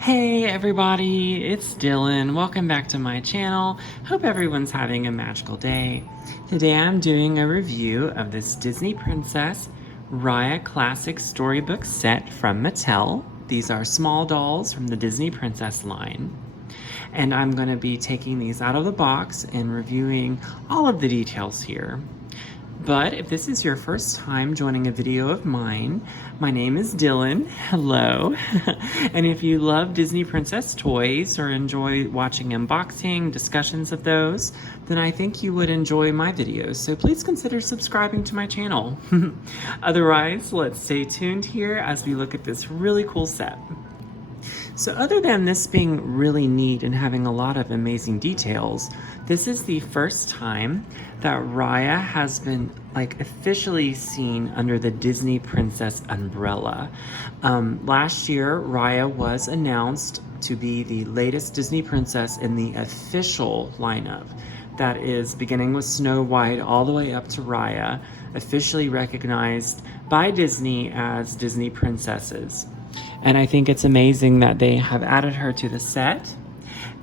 Hey everybody, it's Dylan. Welcome back to my channel. Hope everyone's having a magical day. Today I'm doing a review of this Disney Princess Raya Classic Storybook set from Mattel. These are small dolls from the Disney Princess line. And I'm going to be taking these out of the box and reviewing all of the details here. But if this is your first time joining a video of mine, my name is Dylan. Hello. And if you love Disney Princess toys or enjoy watching unboxing, discussions of those, then I think you would enjoy my videos. So please consider subscribing to my channel. Otherwise, let's stay tuned here as we look at this really cool set. So other than this being really neat and having a lot of amazing details, this is the first time that Raya has been officially seen under the Disney Princess umbrella. Last year, Raya was announced to be the latest Disney princess in the official lineup. That is beginning with Snow White all the way up to Raya, officially recognized by Disney as Disney princesses. And I think it's amazing that they have added her to the set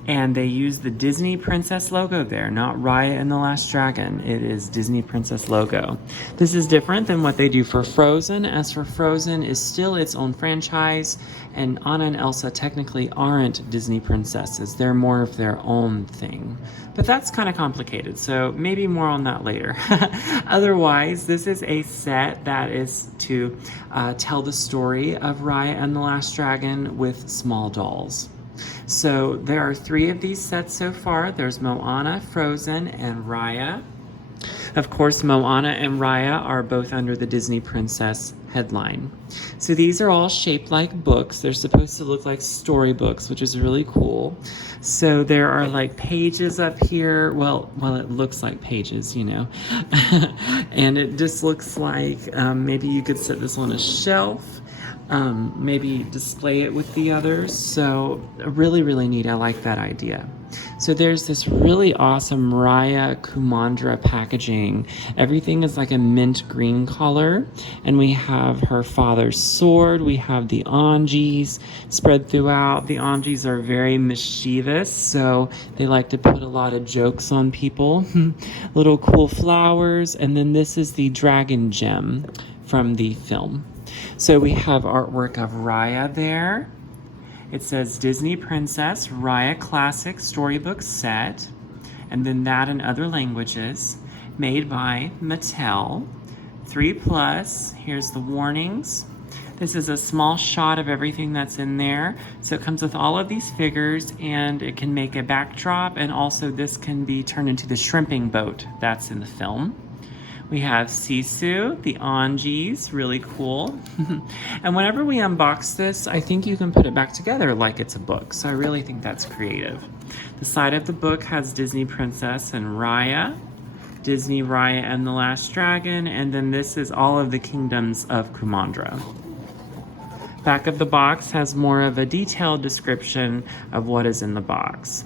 and they use the Disney Princess logo there, not Raya and the Last Dragon. It is Disney Princess logo. This is different than what they do for Frozen, as for Frozen is still its own franchise, and Anna and Elsa technically aren't Disney princesses. They're more of their own thing. But that's kind of complicated, so maybe more on that later. Otherwise, this is a set that is to tell the story of Raya and the Last Dragon with small dolls. So there are 3 of these sets so far. There's Moana, Frozen, and Raya. Of course, Moana and Raya are both under the Disney Princess headline. So these are all shaped like books. They're supposed to look like storybooks, which is really cool. So there are pages up here. Well, it looks like pages, you know. And it just looks like maybe you could set this on a shelf. Maybe display it with the others. So really, really neat. I like that idea. So there's this really awesome Raya Kumandra packaging. Everything is like a mint green color. And we have her father's sword. We have the Anjis spread throughout. The Anjis are very mischievous, so they like to put a lot of jokes on people. Little cool flowers. And then this is the dragon gem from the film. So we have artwork of Raya there. It says Disney Princess Raya Classic Storybook Set, and then that in other languages, made by Mattel. 3+, here's the warnings. This is a small shot of everything that's in there. So it comes with all of these figures, and it can make a backdrop, and also this can be turned into the shrimping boat that's in the film. We have Sisu, the Anjis, really cool. And whenever we unbox this, I think you can put it back together like it's a book. So I really think that's creative. The side of the book has Disney Princess and Raya, Disney Raya and the Last Dragon, and then this is all of the kingdoms of Kumandra. Back of the box has more of a detailed description of what is in the box.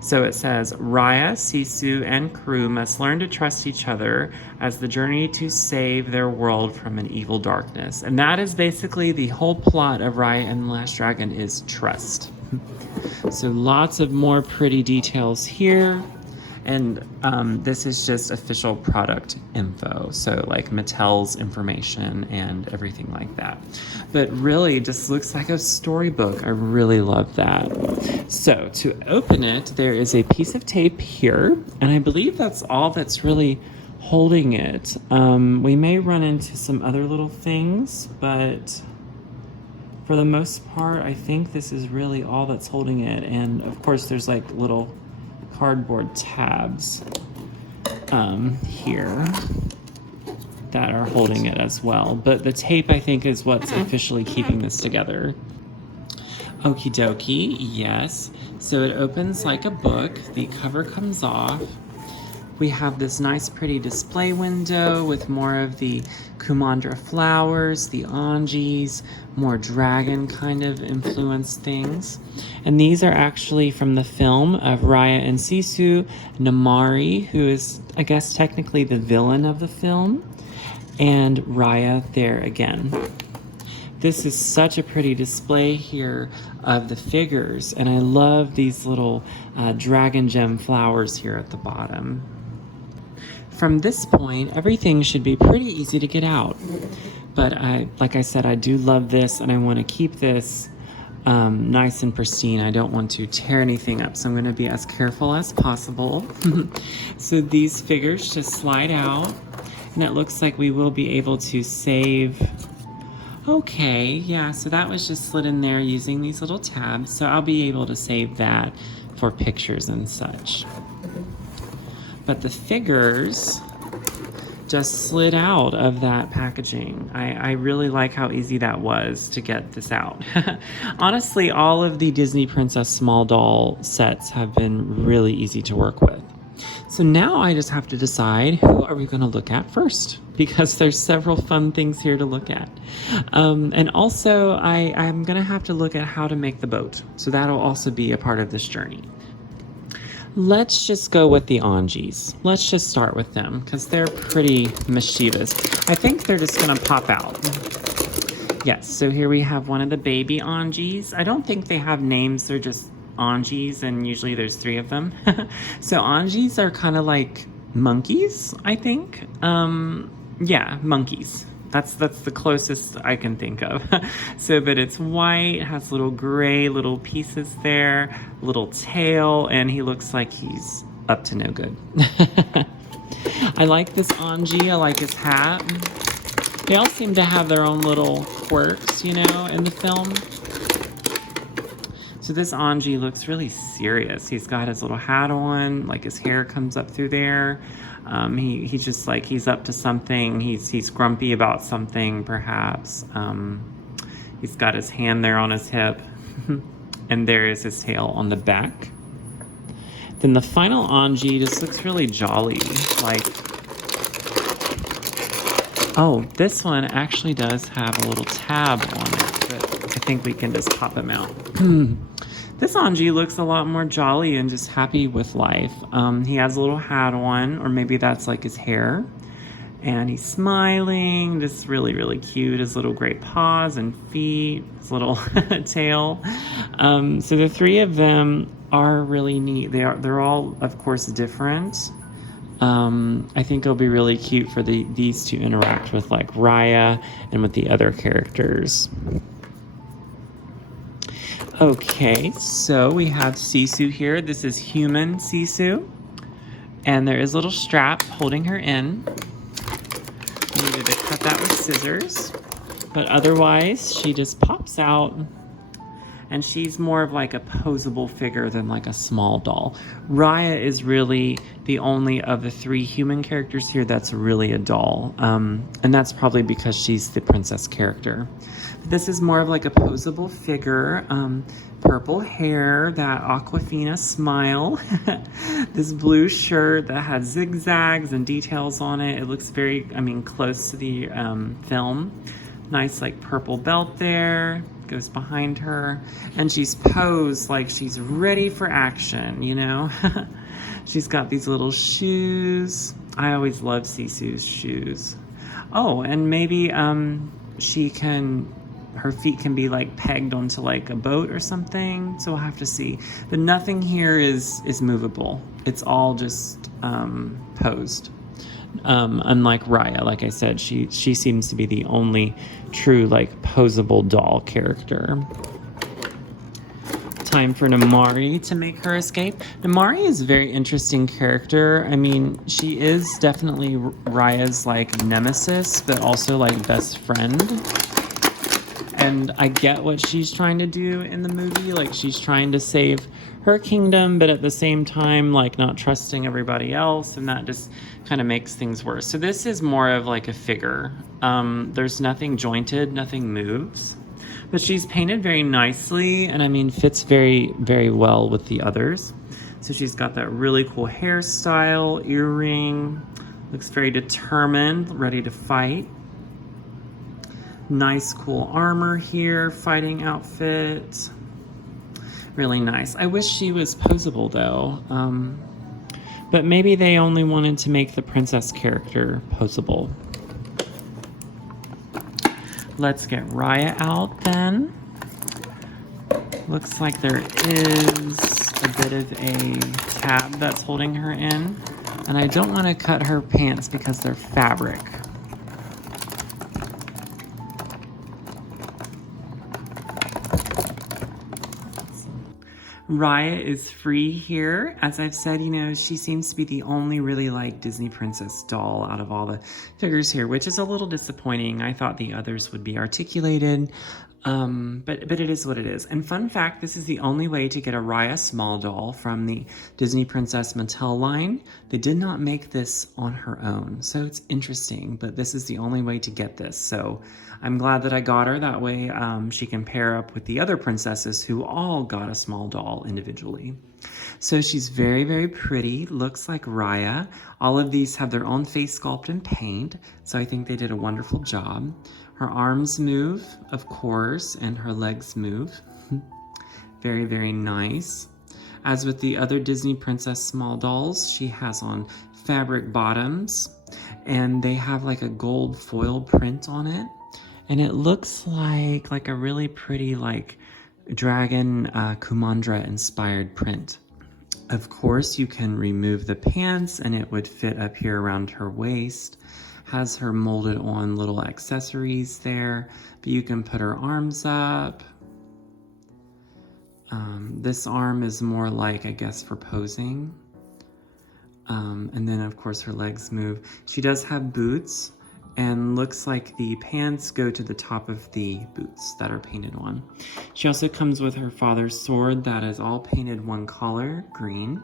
So it says, Raya, Sisu, and crew must learn to trust each other as the journey to save their world from an evil darkness. And that is basically the whole plot of Raya and the Last Dragon is trust. So lots of more pretty details here. And this is just official product info. So like Mattel's information and everything like that. But really just looks like a storybook. I really love that. So to open it, there is a piece of tape here. And I believe that's all that's really holding it. We may run into some other little things, but for the most part, I think this is really all that's holding it. And of course, there's like little cardboard tabs here that are holding it as well. But the tape, I think, is what's officially keeping this together. Okie dokie, yes. So it opens like a book. The cover comes off. We have this nice pretty display window with more of the Kumandra flowers, the Anjis, more dragon kind of influenced things. And these are actually from the film of Raya and Sisu, Namari, who is, I guess, technically the villain of the film, and Raya there again. this is such a pretty display here of the figures, and I love these little dragon gem flowers here at the bottom. From this point, everything should be pretty easy to get out. But like I said, I do love this, and I want to keep this nice and pristine. I don't want to tear anything up, so I'm going to be as careful as possible. So these figures just slide out, and it looks like we will be able to save. Okay, yeah, so that was just slid in there using these little tabs, so I'll be able to save that for pictures and such. But the figures just slid out of that packaging. I really like how easy that was to get this out. Honestly, all of the Disney Princess small doll sets have been really easy to work with. So now I just have to decide, who are we going to look at first? Because there's several fun things here to look at. And also, I'm going to have to look at how to make the boat. So that'll also be a part of this journey. Let's just go with the Anjis. Let's just start with them because they're pretty mischievous. I think they're just going to pop out. Yes, so here we have one of the baby Anjis. I don't think they have names. They're just Anjis, and usually there's 3 of them. So Anjis are kind of like monkeys, I think. Yeah, monkeys. That's the closest I can think of. So, but it's white, has little gray little pieces there, little tail, and he looks like he's up to no good. I like this Anji. I like his hat. They all seem to have their own little quirks, you know, in the film. So this Anji looks really serious. He's got his little hat on, like his hair comes up through there. He's just like, he's up to something. He's grumpy about something, perhaps. He's got his hand there on his hip. And there is his tail on the back. Then the final Anji just looks really jolly. Like, oh, this one actually does have a little tab on it, but I think we can just pop him out. This Anji looks a lot more jolly and just happy with life. He has a little hat on, or maybe that's like his hair. And he's smiling, just really, really cute. His little gray paws and feet, his little tail. So the 3 of them are really neat. They're all, of course, different. I think it'll be really cute for these to interact with like Raya and with the other characters. Okay, so we have Sisu here. This is human Sisu. And there is a little strap holding her in. I needed to cut that with scissors. But otherwise, she just pops out. And she's more of like a posable figure than like a small doll. Raya is really the only of the 3 human characters here that's really a doll. And that's probably because she's the princess character. This is more of like a posable figure. Purple hair, that Aquafina smile. This blue shirt that has zigzags and details on it. It looks very, close to the film. Nice like purple belt there. Goes behind her, and she's posed like she's ready for action, you know. She's got these little shoes. I always love Sisu's shoes. Oh, and maybe her feet can be like pegged onto like a boat or something, so we'll have to see. But nothing here is movable. It's all just posed. Unlike Raya, like I said, she seems to be the only true like posable doll character. Time for Namari to make her escape. Namari is a very interesting character. I mean, she is definitely Raya's like nemesis, but also like best friend. And I get what she's trying to do in the movie. Like, she's trying to save her kingdom, but at the same time, like, not trusting everybody else. And that just kind of makes things worse. So this is more of like a figure. There's nothing jointed, nothing moves. But she's painted very nicely. And fits very, very well with the others. So she's got that really cool hairstyle, earring. Looks very determined, ready to fight. Nice, cool armor here, fighting outfit. Really nice. I wish she was posable though. But maybe they only wanted to make the princess character posable. Let's get Raya out then. Looks like there is a bit of a tab that's holding her in. And I don't want to cut her pants because they're fabric. Raya is free here. As I've said, you know, she seems to be the only really like Disney princess doll out of all the figures here, which is a little disappointing. I thought the others would be articulated, but it is what it is. And fun fact, this is the only way to get a Raya small doll from the Disney Princess Mattel line. They did not make this on her own, so it's interesting, but this is the only way to get this. So I'm glad that I got her. That way she can pair up with the other princesses who all got a small doll individually. So she's very, very pretty. Looks like Raya. All of these have their own face sculpt and paint, so I think they did a wonderful job. Her arms move, of course, and her legs move. Very, very nice. As with the other Disney Princess small dolls, she has on fabric bottoms, and they have like a gold foil print on it. And it looks like a really pretty like dragon Kumandra inspired print. Of course, you can remove the pants and it would fit up here around her waist. Has her molded on little accessories there, but you can put her arms up. This arm is more like, I guess, for posing. And then of course her legs move. She does have boots, and looks like the pants go to the top of the boots that are painted on. She also comes with her father's sword that is all painted one color, green.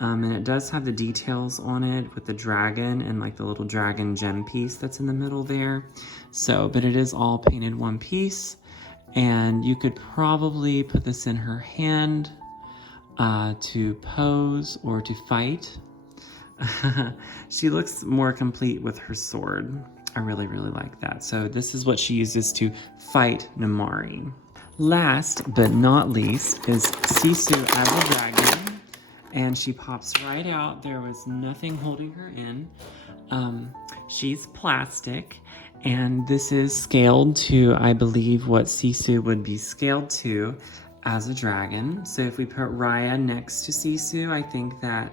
And it does have the details on it with the dragon and like the little dragon gem piece that's in the middle there. So, but it is all painted one piece. And you could probably put this in her hand to pose or to fight. She looks more complete with her sword. I really, really like that. So this is what she uses to fight Namari. Last but not least is Sisu as a dragon. And she pops right out. There was nothing holding her in. She's plastic. And this is scaled to, I believe, what Sisu would be scaled to as a dragon. So if we put Raya next to Sisu, I think that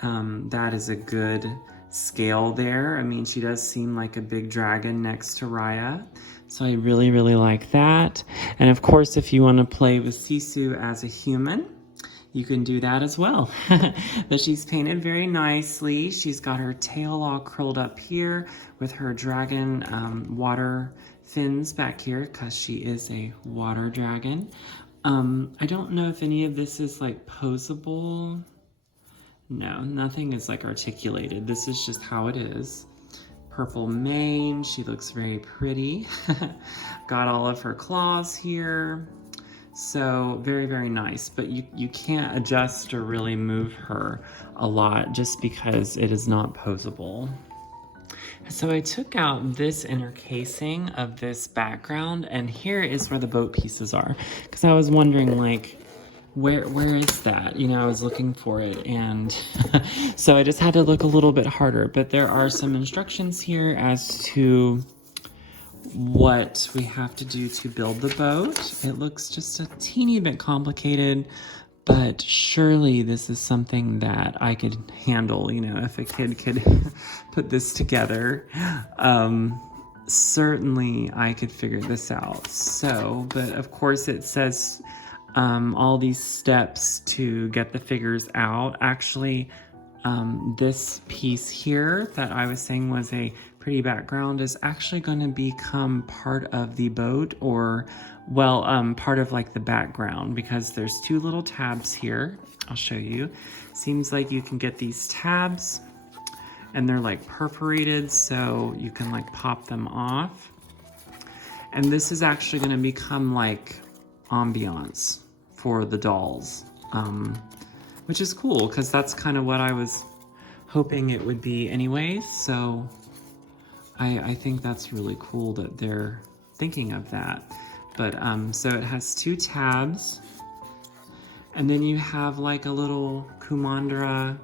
that is a good scale there. I mean, she does seem like a big dragon next to Raya. So I really, really like that. And of course, if you want to play with Sisu as a human, you can do that as well. But she's painted very nicely. She's got her tail all curled up here with her dragon water fins back here because she is a water dragon. I don't know if any of this is like posable. No, nothing is like articulated. This is just how it is. Purple mane, she looks very pretty. Got all of her claws here. So very, very nice, but you can't adjust or really move her a lot just because it is not posable. So I took out this inner casing of this background, and here is where the boat pieces are. Because I was wondering, like, where is that? You know, I was looking for it, and so I just had to look a little bit harder. But there are some instructions here as to what we have to do to build the boat. It looks just a teeny bit complicated, but surely this is something that I could handle, you know, if a kid could put this together. Certainly I could figure this out. So, but of course it says all these steps to get the figures out. Actually, this piece here that I was saying was a pretty background is actually going to become part of the boat, or well, part of like the background, because there's two little tabs here. I'll show you. Seems like you can get these tabs and they're like perforated, so you can like pop them off. And this is actually going to become like ambiance for the dolls, which is cool because that's kind of what I was hoping it would be anyways. So I think that's really cool that they're thinking of that. But so it has two tabs, and then you have like a little Kumandra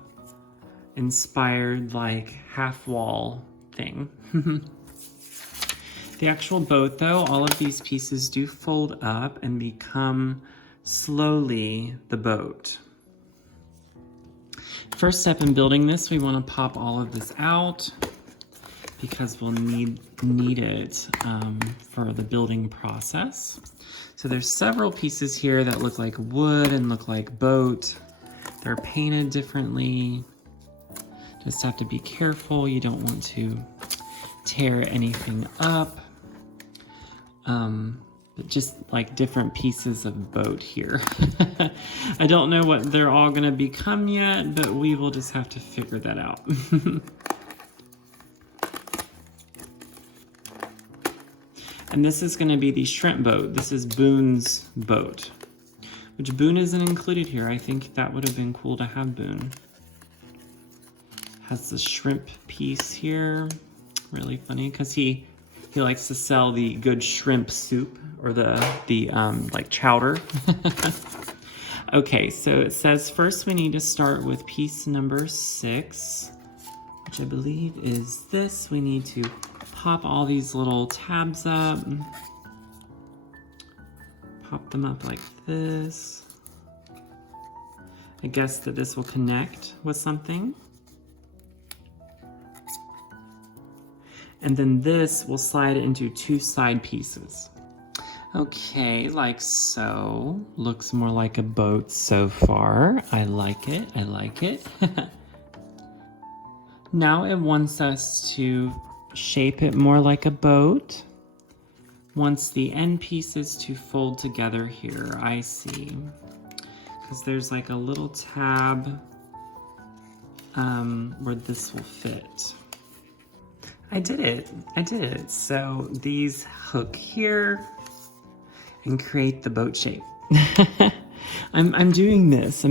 inspired like half wall thing. The actual boat though, all of these pieces do fold up and become slowly the boat. First step in building this, we want to pop all of this out because we'll need it for the building process. So there's several pieces here that look like wood and look like boat. They're painted differently. Just have to be careful. You don't want to tear anything up. But just like different pieces of boat here. I don't know what they're all gonna become yet, but we will just have to figure that out. And this is gonna be the shrimp boat. This is Boone's boat, which Boone isn't included here. I think that would have been cool to have Boone. Has the shrimp piece here. Really funny, because he likes to sell the good shrimp soup or the like chowder. Okay, so it says first we need to start with piece number 6, which I believe is this. We need to pop all these little tabs up. Pop them up like this. I guess that this will connect with something. And then this will slide into 2 side pieces. Okay, like so. Looks more like a boat so far. I like it, I like it. Now it wants us to shape it more like a boat. Wants the end pieces to fold together here, I see. Because there's like a little tab where this will fit. I did it. So these hook here and create the boat shape. I'm doing this.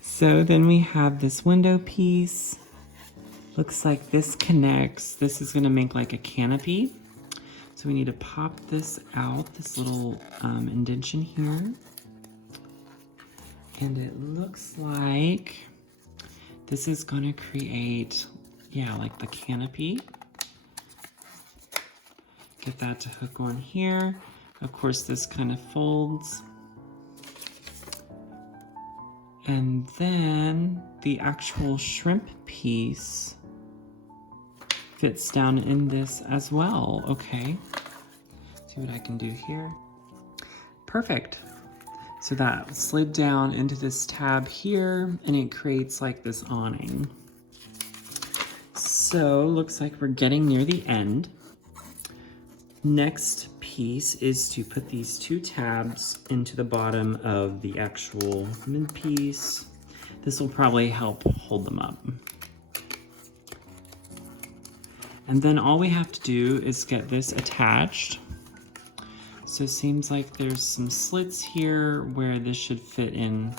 So then we have this window piece. Looks like this connects. This is gonna make like a canopy. So we need to pop this out, this little indentation here. And it looks like this is gonna create, yeah, like the canopy. Get that to hook on here. Of course, this kind of folds. And then the actual shrimp piece fits down in this as well. Okay, see what I can do here. Perfect. So that slid down into this tab here and it creates like this awning. So looks like we're getting near the end. Next piece is to put these 2 tabs into the bottom of the actual mid piece. This will probably help hold them up. And then all we have to do is get this attached. So it seems like there's some slits here where this should fit in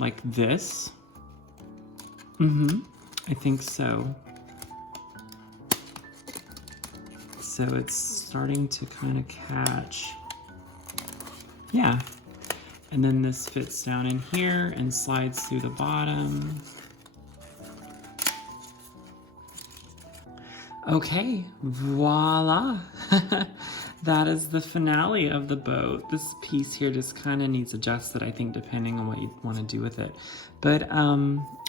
like this. I think so. So it's starting to kind of catch. Yeah. And then this fits down in here and slides through the bottom. Okay, voila. That is the finale of the boat. This piece here just kind of needs adjusted, I think, depending on what you want to do with it. But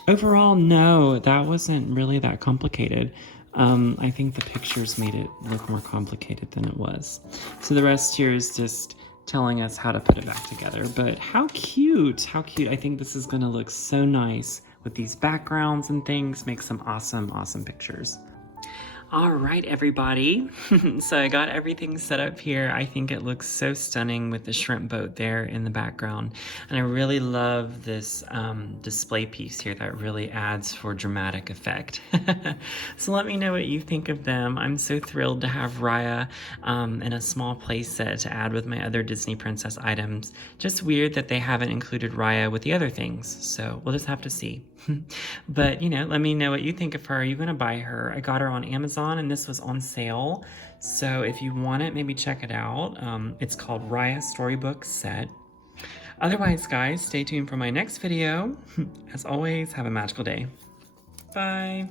overall, no, that wasn't really that complicated. I think the pictures made it look more complicated than it was. So the rest here is just telling us how to put it back together. But how cute, how cute. I think this is gonna look so nice with these backgrounds and things, make some awesome, awesome pictures. All right, everybody. So I got everything set up here. I think it looks so stunning with the shrimp boat there in the background. And I really love this display piece here that really adds for dramatic effect. So let me know what you think of them. I'm so thrilled to have Raya in a small play set to add with my other Disney princess items. Just weird that they haven't included Raya with the other things. So we'll just have to see. But, you know, let me know what you think of her. Are you going to buy her? I got her on Amazon and this was on sale. So if you want it, maybe check it out. It's called Raya Storybook Set. Otherwise, guys, stay tuned for my next video. As always, have a magical day. Bye.